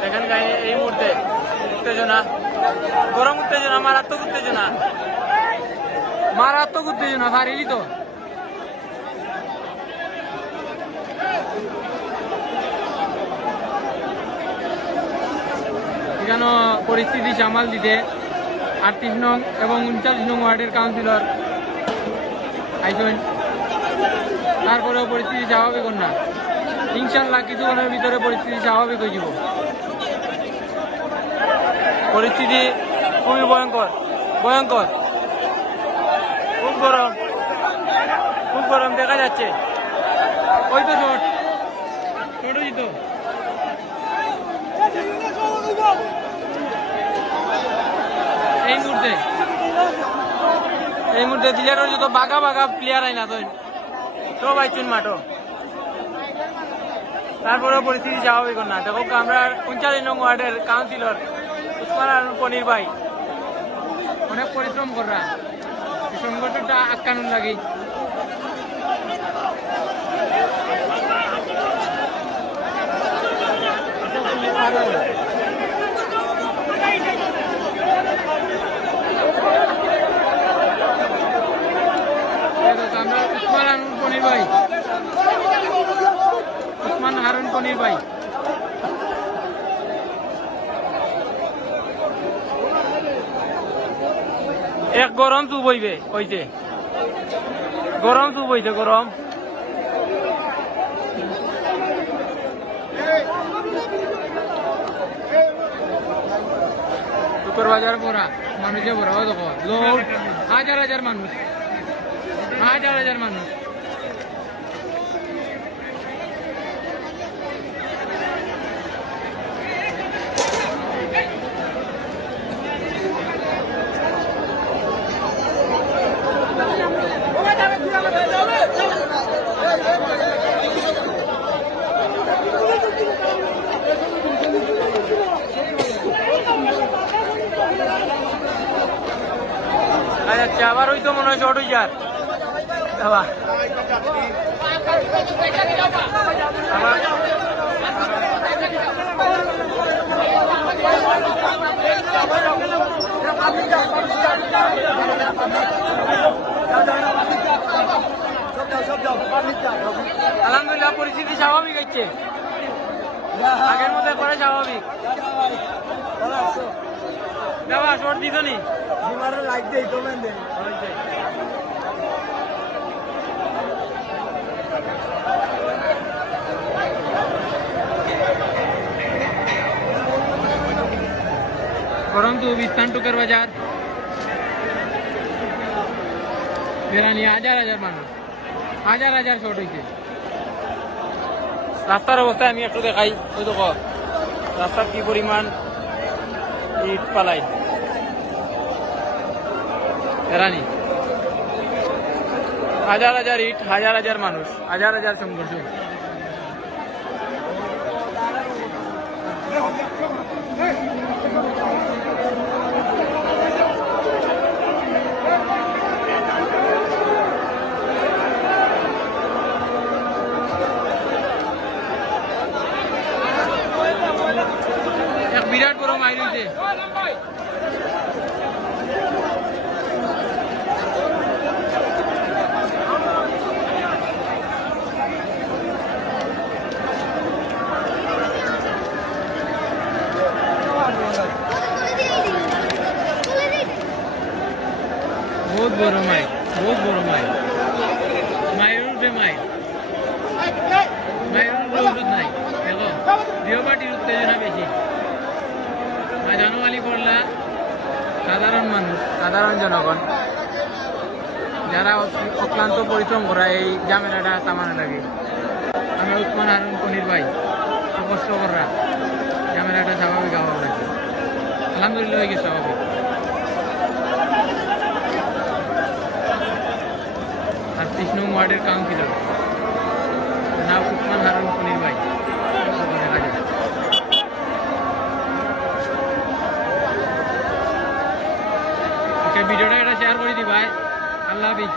দেখেন গাই এই মুহূর্তে উত্তেজনা, গরম উত্তেজনা, মারাত্মক উত্তেজনা, মারাত্মক উত্তেজনা। পারিলি তো এখানে পরিস্থিতি সামাল দিতে 38 নং এবং 39 নং ওয়ার্ডের কাউন্সিলর আইসেন। তারপরেও পরিস্থিতি স্বাভাবিক না, ইনশাল্লাহ কিছুক্ষণের ভিতরে পরিস্থিতি স্বাভাবিক হয়ে যাব। পরিস্থিতি খুবই ভয়ঙ্কর, ভয়ঙ্কর, খুব গরম, খুব গরম দেখা যাচ্ছে। ওই তো শট জিত এই মুহূর্তে প্লেয়ারের যত বাঘা বাঘা প্লেয়ার আই না তো সব আইছেন মাঠো। তারপরেও পরিস্থিতি স্বাভাবিক না। দেখো আমরা 39 নং ওয়ার্ডের কাউন্সিলর উসমান হারুন পনির ভাই অনেক পরিশ্রম করা সংগঠনটা আটকানোর লাগে। আমরা উসমান হারুন পনির ভাই, উসমান হারুন পনির ভাই এক গরম চুপ হইবে হইছে, গরম চুপ হইছে, গরম। শুক্রবাজার পড়া মানুষে ভরাও দেখো, লোক হাজার হাজার মানুষ, হাজার হাজার মানুষ। আচ্ছা আবার ওই তো মনে হয় শর্ট হয়ে যার আবার আলহামদুলিল্লাহ পরিস্থিতি স্বাভাবিক হচ্ছে, আগের মধ্যে করে স্বাভাবিক। দেওয়া শর্ট দিত নি লাইট দেই কমেন্ট দেই। গরম তো বিস্তান টুকের বাজার বেড়ানি হাজার হাজার মানুষ, হাজার হাজার শর্ট হয়েছে। রাস্তার অবস্থা আমি একটু দেখাই, ওই তো রাস্তার কি পরিমাণ ইট পালাই বেড়ানি, হাজার হাজার ইট, হাজার হাজার মানুষ, হাজার হাজার সংঘর্ষ। এক বিরাট বড় মাইল হয়েছে। बहुत बड़ो माइल, बहुत बड़ो माइल, माइल पे माइल, माइल रोड नहीं, देखो दियो पार्टी उत्तेजना बेशी, जानो वाली पड़ला साधारण मानुष, साधारण जनगण, যারা অক্লান্ত পরিশ্রম করা এই ঝামেলাটা থামানো লাগে। আমরা উসমান হারুন পনির ভাই কষ্ট করা ঝামেলাটা স্বাভাবিক হওয়া লাগে, আলহামদুলিল্লাহ হয়ে গেছে স্বাভাবিক। আর 30 নং ওয়ার্ডের কাউন্সিলর নাম উসমান হারুন পনির ভাই। ভিডিওটা এটা শেয়ার করে দিই ভাই, আল্লাহ হাফিজ।